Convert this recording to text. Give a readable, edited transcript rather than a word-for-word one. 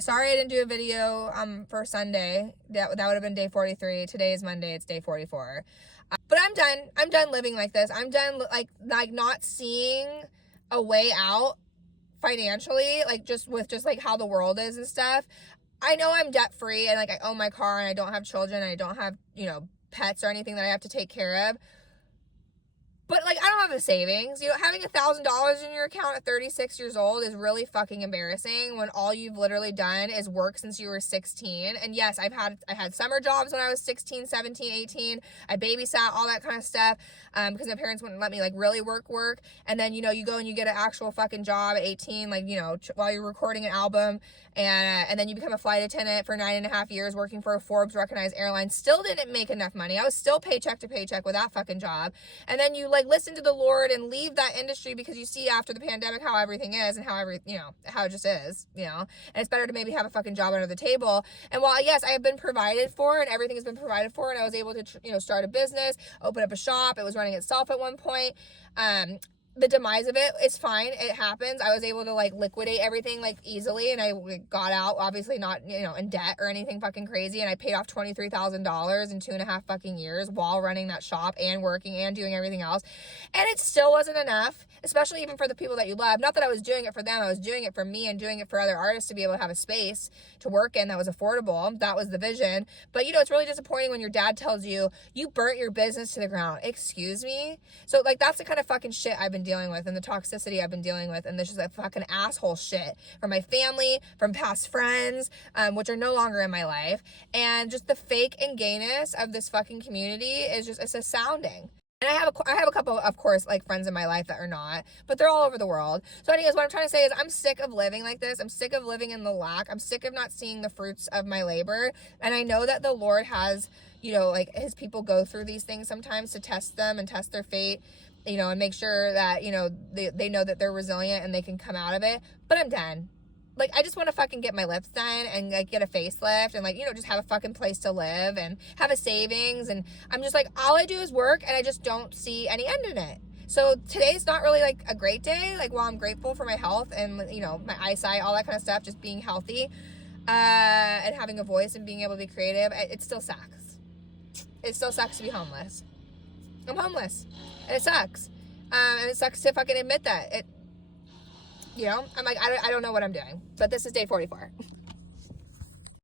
Sorry I didn't do a video for Sunday. That would have been day 43. Today is Monday. It's day 44. But I'm done. I'm done living like this. I'm done like not seeing a way out financially, like just with just like how the world is and stuff. I know I'm debt free and like I own my car and I don't have children and I don't have, pets or anything that I have to take care of. But, like, I don't have a savings. Having $1,000 in your account at 36 years old is really fucking embarrassing when all you've literally done is work since you were 16. And yes, I had summer jobs when I was 16, 17, 18. I babysat, all that kind of stuff, because my parents wouldn't let me, like, really work. And then, you go and you get an actual fucking job at 18, like, while you're recording an album. And then you become a flight attendant for 9.5 years working for a Forbes recognized airline. Still didn't make enough money. I was still paycheck to paycheck with that fucking job. And then you listen to the Lord and leave that industry because you see after the pandemic how everything is and how how it just is, and it's better to maybe have a fucking job under the table. And while yes, I have been provided for and everything has been provided for, and I was able to start a business, open up a shop. It was running itself at one point. The demise of it is fine. It happens. I was able to liquidate everything easily, and I got out, obviously not in debt or anything fucking crazy, and I paid off $23,000 in 2.5 fucking years while running that shop and working and doing everything else. And it still wasn't enough, especially even for the people that you love. Not that I was doing it for them, I was doing it for me and doing it for other artists to be able to have a space to work in that was affordable. That was the vision. But it's really disappointing when your dad tells you burnt your business to the ground. Excuse me? So that's the kind of fucking shit I've been dealing with, and the toxicity I've been dealing with, and this is a fucking asshole shit from my family, from past friends, which are no longer in my life, and just the fake and gayness of this fucking community it's astounding. And I have a couple, of course, friends in my life that are not, but they're all over the world. So anyways, what I'm trying to say is I'm sick of living like this. I'm sick of living in the lack. I'm sick of not seeing the fruits of my labor. And I know that the Lord has, his people go through these things sometimes to test them and test their fate, and make sure that, they know that they're resilient and they can come out of it. But I'm done. I just want to fucking get my lips done and get a facelift and just have a fucking place to live and have a savings. And I'm just all I do is work, and I just don't see any end in it. So today's not really a great day. While I'm grateful for my health and my eyesight, all that kind of stuff, just being healthy, and having a voice and being able to be creative, it still sucks. It still sucks to be homeless. I'm homeless, and it sucks. And it sucks to fucking admit that. I'm I don't know what I'm doing, but this is day 44.